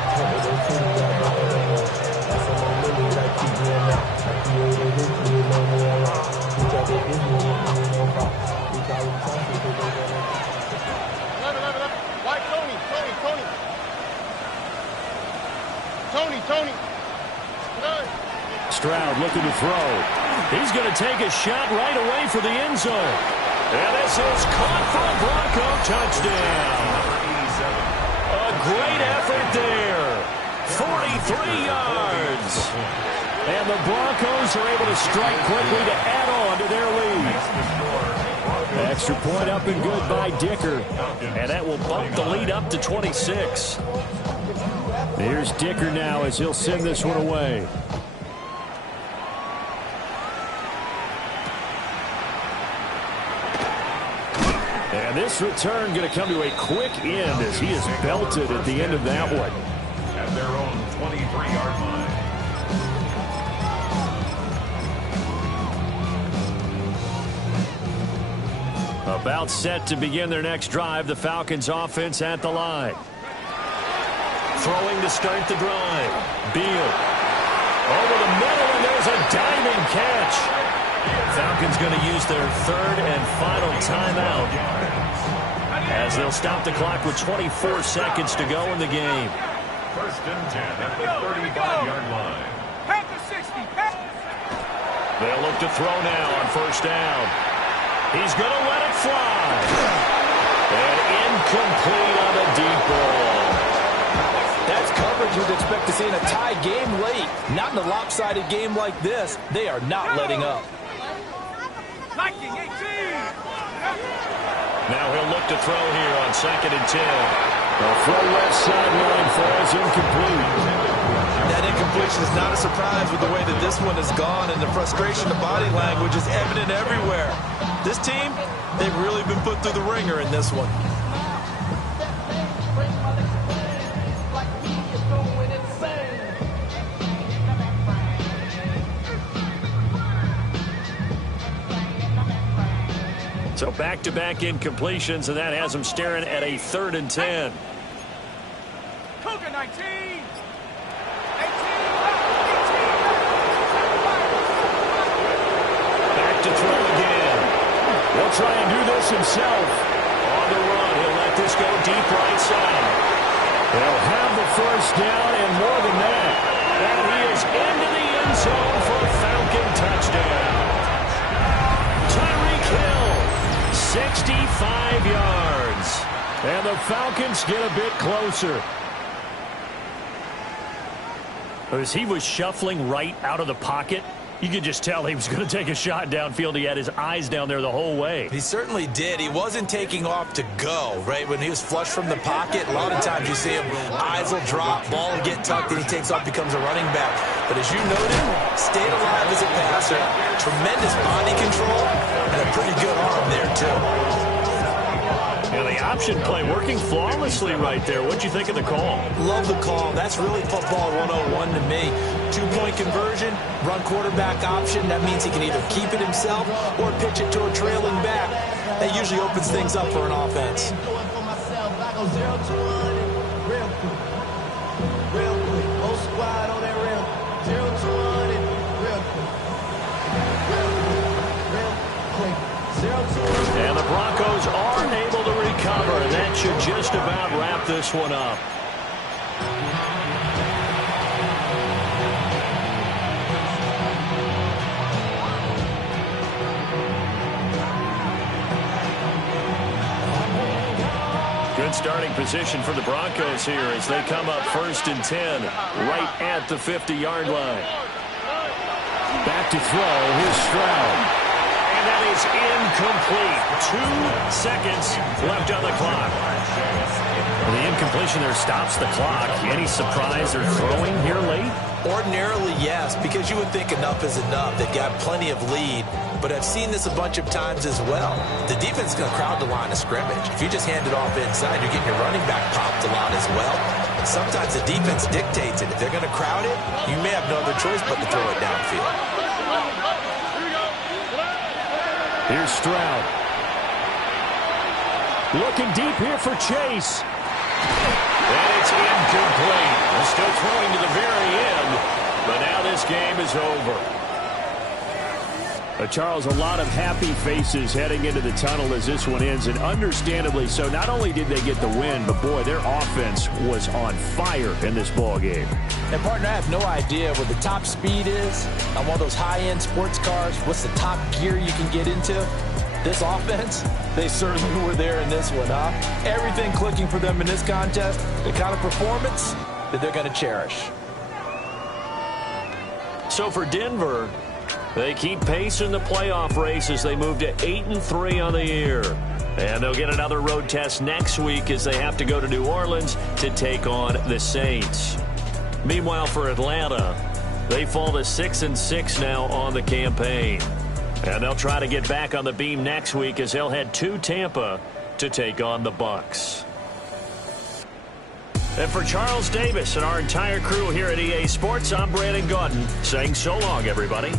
Tony. Stroud looking to throw. He's going to take a shot right away for the end zone. And this is caught for a Bronco touchdown. A great effort there. 43 yards. And the Broncos are able to strike quickly to add on to their lead. Extra point up and good by Dicker. And that will bump the lead up to 26. Here's Dicker now as he'll send this one away. And this return going to come to a quick end as he is belted at the end of that one. At their own 23-yard line. About set to begin their next drive, the Falcons offense at the line. Throwing to start the drive. Beal. Over the middle, and there's a diving catch. Falcons going to use their 3rd and final timeout as they'll stop the clock with 24 seconds to go in the game. 1st and 10 at the 35-yard line. Panther 60. They'll look to throw now on 1st down. He's going to let it fly. And incomplete on the deep ball. That's coverage you'd expect to see in a tie game late. Not in a lopsided game like this. They are not letting up. Liking 18. Now he'll look to throw here on 2nd and 10. The throw left sideline falls incomplete. That incompletion is not a surprise with the way that this one has gone, and the frustration of body language is evident everywhere. This team, they've really been put through the ringer in this one. So back-to-back incompletions, and that has them staring at a 3rd and 10. Cougar 19. 18. Back to throw again. He'll try and do this himself. On the run, he'll let this go deep right side. They'll have the first down and more than that. And he is into the end zone for a Falcon touchdown. Tyreek Hill, 65 yards. And the Falcons get a bit closer. As he was shuffling right out of the pocket, you could just tell he was going to take a shot downfield. He had his eyes down there the whole way. He certainly did. He wasn't taking off to go, right? When he was flush from the pocket, a lot of times you see him, eyes will drop, ball will get tucked, and he takes off, becomes a running back. But as you noted, stayed alive as a passer, tremendous body control, and a pretty good arm there, too. And the option play working flawlessly right there. What'd you think of the call? Love the call. That's really football 101 to me. 2-point conversion, run quarterback option. That means he can either keep it himself or pitch it to a trailing back. That usually opens things up for an offense. And the Broncos are able to recover, and that should just about wrap this one up. Good starting position for the Broncos here as they come up 1st and 10, right at the 50-yard line. Back to throw. Here's Stroud. And that is incomplete. 2 seconds left on the clock. The incompletion there stops the clock. Any surprise they're throwing here late? Ordinarily, yes, because you would think enough is enough. They've got plenty of lead, but I've seen this a bunch of times as well. The defense is going to crowd the line of scrimmage. If you just hand it off inside, you're getting your running back popped a lot as well. Sometimes the defense dictates it. If they're going to crowd it, you may have no other choice but to throw it downfield. Here's Stroud. Looking deep here for Chase. And it's incomplete. They're still throwing to the very end, but now this game is over. Charles, a lot of happy faces heading into the tunnel as this one ends, and understandably so. Not only did they get the win, but boy, their offense was on fire in this ball game. And partner, I have no idea what the top speed is on one of those high-end sports cars. What's the top gear you can get into? This offense, they certainly were there in this one, huh? Everything clicking for them in this contest, the kind of performance that they're going to cherish. So for Denver, they keep pace in the playoff race as they move to 8-3 on the year. And they'll get another road test next week as they have to go to New Orleans to take on the Saints. Meanwhile, for Atlanta, they fall to 6-6 now on the campaign. And they'll try to get back on the beam next week as they'll head to Tampa to take on the Bucs. And for Charles Davis and our entire crew here at EA Sports, I'm Brandon Gaudin saying so long, everybody.